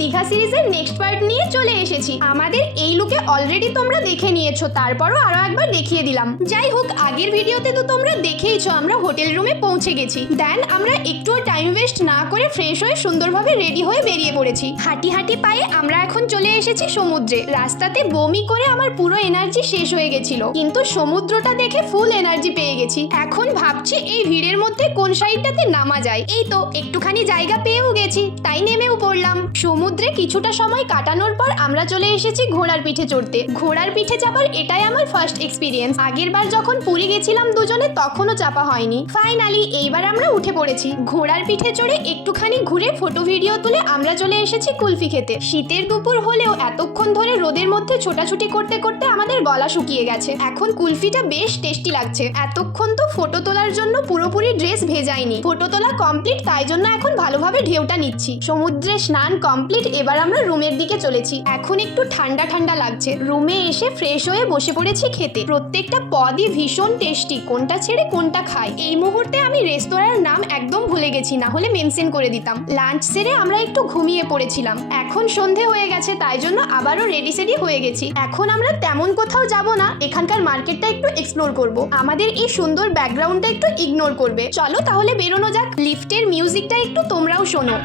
দীঘা সিরিজের next part নিয়ে চলে এসেছি। আমাদের এই লুকে অলরেডি তোমরা দেখে নিয়েছো, তারপরও আরো একবার দেখিয়ে দিলাম। যাই হোক, আগের ভিডিওতে তো তোমরা দেখেইছো আমরা হোটেল রুমে পৌঁছে গেছি। দেন আমরা একটু টাইম ওয়েস্ট না করে ফ্রেশ হয়ে সুন্দরভাবে রেডি হয়ে বেরিয়ে পড়েছি। হাঁটি হাঁটি পায়ে আমরা এখন চলে এসেছি সমুদ্রে। রাস্তাতে বমি করে আমার পুরো এনার্জি শেষ হয়ে গেছিল, কিন্তু সমুদ্রটা দেখে ফুল এনার্জি পেয়ে গেছি। এখন ভাবছি এই ভিড়ের মধ্যে কোন সাইডটাতে নামা যায়। এই তো একটুখানি জায়গা পেয়েও গেছি, তাই নেমেও পড়লাম। সমুদ্রে কিছুটা সময় কাটানোর পর আমরা চলে এসেছি ঘোড়ার পিঠে চড়তে। ঘোড়ার পিঠে চাপার এটাই আমার ফার্স্ট এক্সপিরিয়েন্স। আগের বার যখন পুরী গেছিলাম দুজনে, তখনও চাপা হয়নি। ফাইনালি এইবার আমরা উঠে পড়েছি। ঘোড়ার পিঠে চড়ে একটুখানি ঘুরে ফটো ভিডিও তুলে আমরা চলে এসেছি কুলফি খেতে। শীতের দুপুর হলেও এতক্ষণ ধরে রোদের মধ্যে ছোটাছুটি করতে করতে আমাদের গলা শুকিয়ে গেছে। এখন কুলফিটা বেশ টেস্টি লাগছে। এতক্ষণ তো ফটো তোলার জন্য পুরোপুরি ড্রেস ভেজাইনি, ফটো তোলা কমপ্লিট, তাই জন্য এখন ভালোভাবে ঢেউটা নিচ্ছি। সমুদ্রে স্নান কমপ্লিট, এবার আমরা রুমের দিকে চলেছি। এখন একটু ঠান্ডা ঠান্ডা লাগছে। রুমে এসে ফ্রেশ হয়ে বসে পড়েছি খেতে। প্রত্যেকটা পদই ভীষণ টেস্টি, কোনটা ছেড়ে কোনটা খাই। এই মুহূর্তে আমি রেস্তোরাঁর নাম একদম ভুলে গেছি, না হলে মেনশন করে দিতাম। লাঞ্চ সেরে আমরা একটু ঘুমিয়ে পড়েছিলাম। এখন সন্ধে হয়ে গেছে, তাই জন্য আবারও রেডি সেডি হয়ে গেছি। এখন আমরা তেমন কোথাও যাব না, এখানকার মার্কেটটা একটু এক্সপ্লোর করব। আমাদের এই সুন্দর ব্যাকগ্রাউন্ডটা একটু ইগনোর করবে। চলো তাহলে বেরোনো যাক। লিফটের মিউজিকটা একটু তোমরাও শোনো।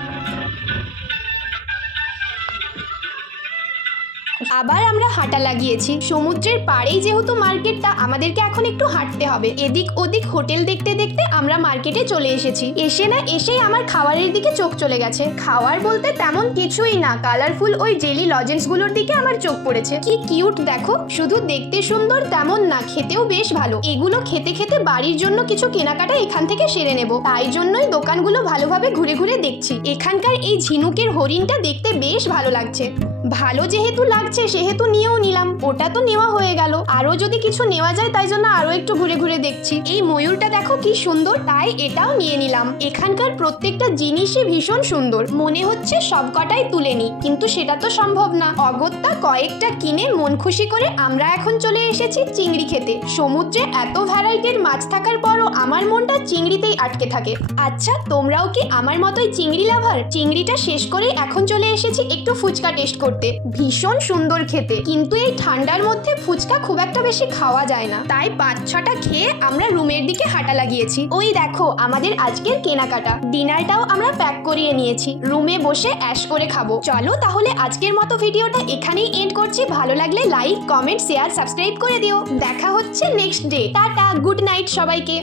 আবার আমরা হাঁটা লাগিয়েছি। সমুদ্রের পাড়েই যেহেতু মার্কেটটা, আমাদেরকে এখন একটু হাঁটতে হবে। এদিক ওদিক হোটেল দেখতে দেখতে আমরা মার্কেটে চলে এসেছি। এসেই আমার খাবারের দিকে চোখ চলে গেছে। খাওয়ার বলতে তেমন কিছুই না, কালারফুল ওই জেলি লজেন্স গুলোর দিকে আমার চোখ পড়েছে। কি কিউট দেখো, শুধু দেখতে সুন্দর তেমন না, খেতেও বেশ ভালো। এগুলো খেতে খেতে বাড়ির জন্য কিছু কেনাকাটা এখান থেকে সেরে নেব, তাই জন্যই দোকানগুলো ভালোভাবে ঘুরে ঘুরে দেখছি। এখানকার এই ঝিনুকের হরিণটা দেখতে বেশ ভালো লাগছে। ভালো যেহেতু লাগছে সেহেতু নিয়েও নিলাম। ওটা তো নেওয়া হয়ে গেল, আরো যদি কিছু নেওয়া যায় তাই জন্য আরো একটু ঘুরে ঘুরে দেখছি। এই ময়ূরটা দেখো কি সুন্দর, তাই এটাও নিয়ে নিলাম। এখানকার প্রত্যেকটা জিনিসই ভীষণ সুন্দর, মনে হচ্ছে সবকটাই তুলে নি, কিন্তু সেটা তো সম্ভব না। অগত্যা কয়েকটা কিনে মন খুশি করে আমরা এখন চলে এসেছি চিংড়ি খেতে। সমুদ্রে এত ভ্যারাইটির মাছ থাকার পরও আমার মনটা চিংড়িতেই আটকে থাকে। আচ্ছা, তোমরাও কি আমার মতোই চিংড়ি লাভার? চিংড়িটা শেষ করে এখন চলে এসেছি একটু ফুচকা টেস্ট করতে। ভীষণ সুন্দর খেতে, কিন্তু এই ঠান্ডার মধ্যে ফুচকা খুব একটা বেশি খাওয়া যায় না, তাই 5-6টা খেয়ে আমরা রুমের দিকে হাঁটা লাগিয়েছি। ওই দেখো আমাদের আজকের কেনাকাটা। ডিনারটাও আমরা প্যাক করিয়ে নিয়েছি, রুমে বসে অ্যাশ করে খাবো। চলো তাহলে আজকের মতো ভিডিওটা এখানেই এন্ড করছি। ভালো লাগলে লাইক, কমেন্ট, শেয়ার, সাবস্ক্রাইব করে দিও। দেখা হচ্ছে next day. Tata, good night সবাইকে।